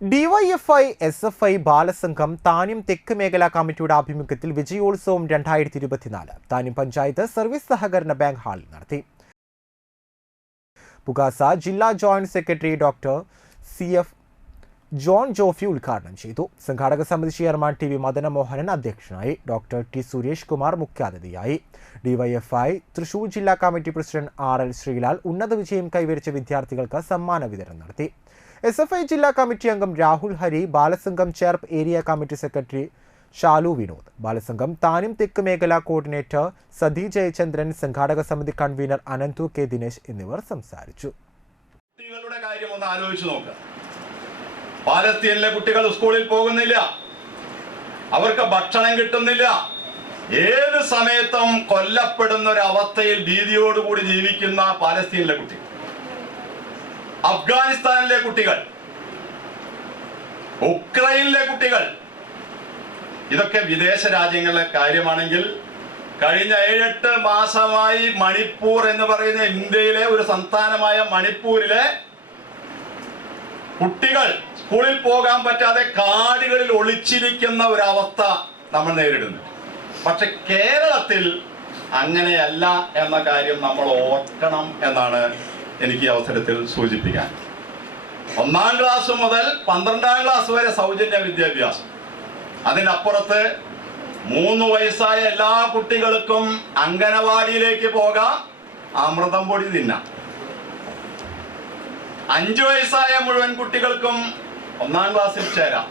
DYFI S F I Balasangham താനും തെക്ക് മേഖലാ കമ്മിറ്റിയുടെ ആഭിമുഖ്യത്തിൽ വിജയോത്സവം രണ്ടായിരത്തി ഇരുപത്തിനാല് താനും പഞ്ചായത്ത് സർവീസ് സഹകരണ ബാങ്ക് ഹാളിൽ നടത്തി. പുകാസ ജില്ലാ joint secretary doctor C F John Jofi ഉദ്ഘാടനം ചെയ്തു. സംഘാടക സമിതി ചെയർമാൻ ടി വി മദനമോഹനൻ അധ്യക്ഷനായി. ഡോക്ടർ ടി സുരേഷ് കുമാർ മുഖ്യാതിഥിയായി. ഡിവൈഎഫ്ഐ തൃശൂർ ജില്ലാ committee president R L Sreelal ഉന്നത വിജയം കൈവരിച്ച വിദ്യാർത്ഥികൾക്ക് സമ്മാന വിതരണം നടത്തി. എസ് എഫ് ഐ ജില്ലാ കമ്മിറ്റി അംഗം Rahul Hari Balasangham Cherpu area committee secretary Shalu Vinod Balasangham താനും തെക്ക് മേഖലാ കോർഡിനേറ്റർ സതി ജയചന്ദ്രൻ സംഘാടക സമിതി കൺവീനർ അനന്തു കെ ദിനേശ് എന്നിവർ സംസാരിച്ചു. കുട്ടികളുടെ കാര്യം ഒന്ന് ആലോചിച്ച് നോക്കുക. പാലസ്തീനിലെ കുട്ടികൾ സ്കൂളിൽ പോകുന്നില്ല. അവർക്ക് ഭക്ഷണം കിട്ടുന്നില്ല. ഏത് സമയത്തും കൊല്ലപ്പെടുന്ന ഒരു അവസ്ഥയിൽ ഭീതിയോടുകൂടി ജീവിക്കുന്ന പാലസ്തീനിലെ കുട്ടികൾ. അഫ്ഗാനിസ്ഥാനിലെ കുട്ടികൾ. ഉക്രൈനിലെ കുട്ടികൾ. ഇതൊക്കെ വിദേശ രാജ്യങ്ങളിലെ കാര്യമാണെങ്കിൽ കഴിഞ്ഞ ഏഴെട്ട് മാസമായി മണിപ്പൂർ എന്ന് പറയുന്ന ഇന്ത്യയിലെ ഒരു സംസ്ഥാനമായ മണിപ്പൂരിലെ കുട്ടികൾ സ്കൂളിൽ പോകാൻ പറ്റാതെ കാടുകളിൽ ഒളിച്ചിരിക്കുന്ന ഒരവസ്ഥ നമ്മൾ നേരിടുന്നു. പക്ഷെ കേരളത്തിൽ അങ്ങനെയല്ല എന്ന കാര്യം നമ്മൾ ഓർക്കണം എന്നാണ് എനിക്ക് ഈ അവസരത്തിൽ സൂചിപ്പിക്കാൻ. ഒന്നാം ക്ലാസ് മുതൽ പന്ത്രണ്ടാം ക്ലാസ് വരെ സൗജന്യ വിദ്യാഭ്യാസം. അതിനപ്പുറത്ത് മൂന്ന് വയസ്സായ എല്ലാ കുട്ടികൾക്കും അംഗനവാടിയിലേക്ക് പോകാം അമൃതം പൊടി തിന്നാം. അഞ്ചു വയസ്സായ മുഴുവൻ കുട്ടികൾക്കും ഒന്നാം ക്ലാസ്സിൽ ചേരാം.